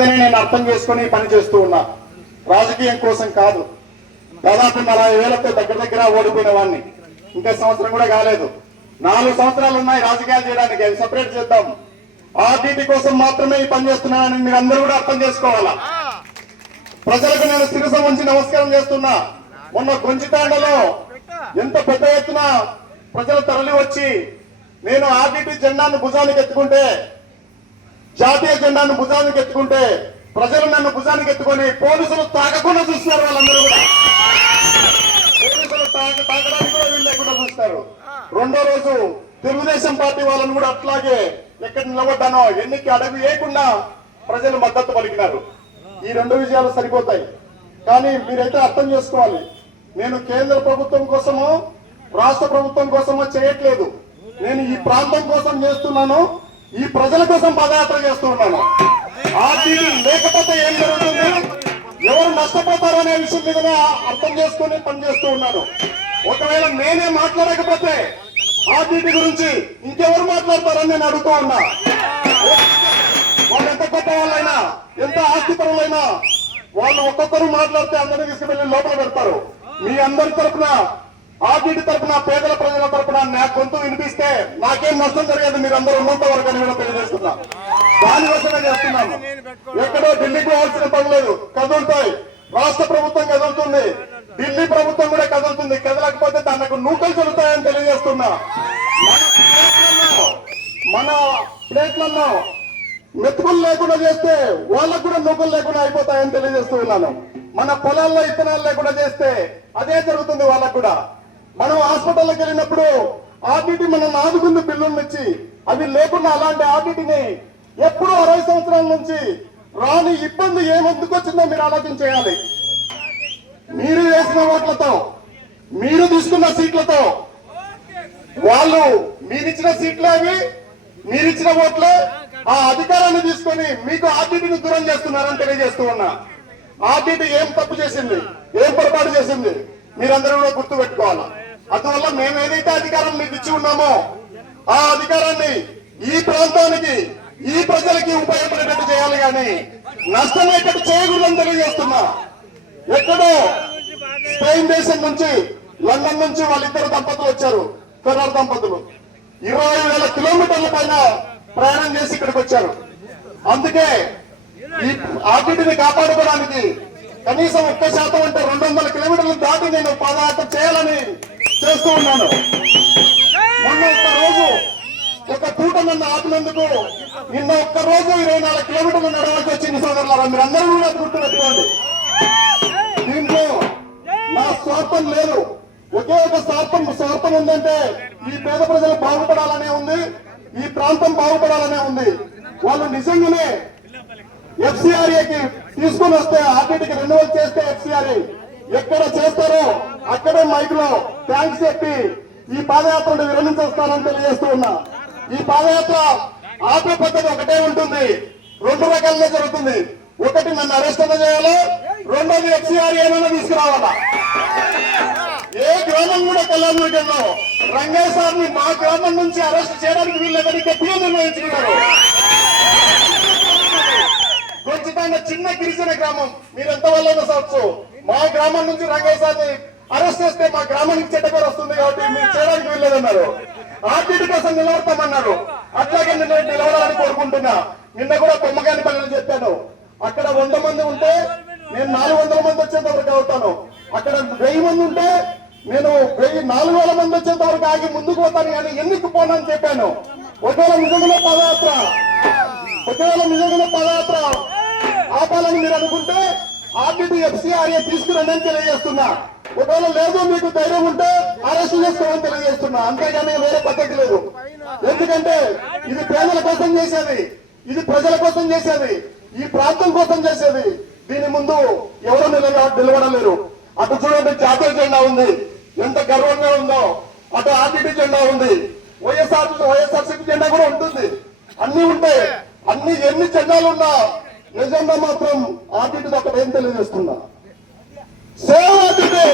నేను అర్థం చేసుకుని పని చేస్తూ ఉన్నా, రాజకీయం కోసం కాదు. దాదాపు 40 వేలతో దగ్గర ఓడిపోయిన వాడిని, ఇంకా సంవత్సరం కూడా కాలేదు. 4 సంవత్సరాలు ఉన్నాయి రాజకీయాలు చేయడానికి, అవి సపరేట్ చేద్దాం. ఆర్టీటీ కోసం మాత్రమే ఈ పని చేస్తున్నానని మీరు అందరూ కూడా అర్థం చేసుకోవాలా. ప్రజలకు నేను శిరస ఉంచి నమస్కారం చేస్తున్నా. మొన్న గొంజితాండలో ఎంత పెద్ద ఎత్తున ప్రజలు తరలి వచ్చి నేను ఆర్టీటీ జెండాను భుజానికి ఎత్తుకుంటే, జాతీయ జెండాను భుజానికి ఎత్తుకుంటే ప్రజలు నన్ను భుజానికి ఎత్తుకొని పోలీసులు తాకకుండా చూస్తున్నారు. వాళ్ళందరూ కూడా పోలీసులు తాకడానికి కూడా వీలు లేకుండా చూస్తారు. రెండో రోజు తెలుగుదేశం పార్టీ వాళ్ళని కూడా అట్లాగే ఎక్కడ నిలబడ్డానో ఎన్నిక అడవి వేయకుండా ప్రజలు మద్దతు పలికినారు. ఈ 2 విజయాలు సరిపోతాయి. కానీ మీరైతే అర్థం చేసుకోవాలి, నేను కేంద్ర ప్రభుత్వం కోసమో రాష్ట్ర ప్రభుత్వం కోసమో చేయట్లేదు. నేను ఈ ప్రాంతం కోసం చేస్తున్నాను, ఈ ప్రజల కోసం పాదయాత్ర చేస్తున్నాను. ఆర్టీటీ లేకపోతే ఏం జరుగుతుంది, ఎవరు నష్టపోతారు అనే విషయం మీదనే అర్థం చేసుకుని పనిచేస్తూ ఉన్నాను. ఒకవేళ నేనే మాట్లాడకపోతే ఆర్టీటీ గురించి ఇంకెవరు మాట్లాడతారని నేను అడుగుతూ ఉన్నా. వాళ్ళు ఎంత గొప్ప వాళ్ళైనా, ఎంత ఆస్తిపరులైనా, వాళ్ళు ఒక్కొక్కరు మాట్లాడితే అందరినీ తీసుకువెళ్ళి లోపల పెడతారు. మీ అందరి తరఫున, ఆర్టీటీ తరఫున, పేదల ప్రజల తరఫున నా గొంతు వినిపిస్తే నాకేం నష్టం జరిగేది మీరు అందరూ ఉన్నంత వరకు అని కూడా తెలియజేస్తున్నా. దానికోసమే చేస్తున్నాము. ఎక్కడో ఢిల్లీకి పోవాల్సిన పని లేదు, కదులుతాయి. రాష్ట్ర ప్రభుత్వం కదులుతుంది, ఢిల్లీ ప్రభుత్వం కూడా కదులుతుంది. కదలకపోతే తనకు నూకలు చెల్లుతాయని తెలియజేస్తున్నా. మన ప్లేట్లలో మెతుకులు లేకుండా చేస్తే వాళ్ళకు కూడా నూకలు లేకుండా అయిపోతాయని తెలియజేస్తూ ఉన్నాను. మన పొలాల్లో ఇత్తనాలు లేకుండా చేస్తే అదే జరుగుతుంది వాళ్ళకు కూడా. మనం హాస్పిటల్కి వెళ్ళినప్పుడు ఆర్టీటీ మనం ఆదుకుంది బిల్లులు ఇచ్చి, అవి లేకుండా అలాంటి ఆర్టీటీని ఎప్పుడు 60 సంవత్సరాల నుంచి రాని ఇబ్బంది ఏమెందుకు వచ్చిందో మీరు ఆలోచన చేయాలి. మీరు వేసిన ఓట్లతో, మీరు తీసుకున్న సీట్లతో, వాళ్ళు మీరిచ్చిన సీట్లే అవి, మీరిచ్చిన ఓట్లే, ఆ అధికారాన్ని తీసుకొని మీకు ఆర్టీటీని దూరం చేస్తున్నారని తెలియజేస్తూ ఉన్నా. ఆర్టీటీ ఏం తప్పు చేసింది, ఏం పొరపాటు చేసింది మీరందరూ కూడా గుర్తు పెట్టుకోవాలా. అందువల్ల మేము ఏదైతే అధికారం మీకు ఇచ్చి ఉన్నామో ఆ అధికారాన్ని ఈ ప్రాంతానికి, ఈ ప్రజలకి ఉపయోగపడేటట్టు చేయాలి, కానీ నష్టమయ్యేటట్టు చేయకూడదని తెలియజేస్తున్నా. ఎక్కడో స్పెయిన్ దేశం నుంచి, లండన్ నుంచి వాళ్ళిద్దరు దంపతులు వచ్చారు, ఫెర్రర్ దంపతులు. 20,000 కిలోమీటర్ల పైన ప్రయాణం చేసి ఇక్కడికి వచ్చారు. అందుకే ఈ ఆర్టీటీని కాపాడుకోవడానికి కనీసం 1% అంటే 200 కిలోమీటర్లు దాటి నేను పాదయాత్ర చేయాలని చేస్తూ ఉన్నాను. మొన్న ఒక్కరోజు ఒక పూట నన్ను ఆపినందుకు నిన్న ఒక్కరోజు 24 కిలోమీటర్లు నడవాల్సి వచ్చింది. సోదరులారా, మీరు అందరూ కూడా గుర్తుపెట్టుకోండి. దీంట్లో నా స్వార్థం లేదు, ఒకే ఒక స్వార్థం ఉందంటే ఈ పేద ప్రజలు బాగుపడాలనే ఉంది, ఈ ప్రాంతం బాగుపడాలనే ఉంది. వాళ్ళు నిజంగానే ఎఫ్సిఆర్ఏకి తీసుకుని వస్తే, ఆర్టీటీకి రెన్యువల్ చేస్తే ఎఫ్సిఆర్ఏ ఎక్కడ చేస్తారో అక్కడే మైక్ లో థ్యాంక్స్ చెప్పి ఈ పాదయాత్రను విరమించేస్తానని తెలియజేస్తూ ఉన్నా. ఈ పాదయాత్ర ఆపే పద్ధతి ఒకటే ఉంటుంది, 2 రకాలుగా జరుగుతుంది. ఒకటి నన్ను అరెస్ట్ చేయాలి, రెండోది ఎఫ్సిఆర్ఏ తీసుకురావాలా. ఏ గ్రామం కూడా కళ్యాణంలో రంగయ్య సార్ని మా గ్రామం నుంచి అరెస్ట్ చేయడానికి వీళ్ళని గట్టిగా నిర్ణయించుకున్నారు. కొంచెం చిన్న గిరిజన గ్రామం, మీరెంత వాళ్ళైనా సావచ్చు. మా గ్రామం నుంచి రంగయ్య సార్ని అరెస్ట్ చేస్తే మా గ్రామానికి చెడ్డ పేరు వస్తుంది కాబట్టి మీరు చేయడానికి వీల్లేదన్నారు. ఆర్టీటీ కోసం నిలబడతామన్నారు. అట్లాగే నిన్న నిలబడాలని కోరుకుంటున్నా. నిన్న కూడా కొమ్మగాని పల్లెలు చెప్పాను, అక్కడ 100 మంది ఉంటే నేను 400 మంది వచ్చేంత వరకు అవుతాను. అక్కడ 1000 మంది ఉంటే నేను 4,000 మంది వచ్చేంత వరకు ఆగి ముందుకు పోతాను, కానీ ఎన్నిక పోనని చెప్పాను. ఒకవేళ నిజంగా పాదయాత్ర ఆపాలని మీరు అనుకుంటే ఆర్టీటీ ఎఫ్సిఆర్ఏ తీసుకురండి అని తెలియజేస్తున్నా. ఒకవేళ లేదు మీకు ధైర్యం ఉంటే అరెస్ట్ చేసుకోమని తెలియజేస్తున్నా. అంతేగాని వేరే పద్ధతి లేదు. ఎందుకంటే ఇది పేదల కోసం చేసేది, ఇది ప్రజల కోసం చేసేది, ఈ ప్రాంతం కోసం చేసేది. దీని ముందు ఎవరు నిలబడలేరు. అటు చూడండి, జాతీయ జెండా ఉంది, ఎంత గర్వంగా ఉందో. అటు ఆర్టీటీ జెండా ఉంది, వైఎస్ఆర్సీపీ జెండా కూడా ఉంటుంది. అన్ని ఉంటాయి. ఎన్ని జెండాలున్నా నిజంగా మాత్రం ఆర్టీటీ అక్కడ ఏం తెలియజేస్తున్నా. సేవ ఆర్టీటీ.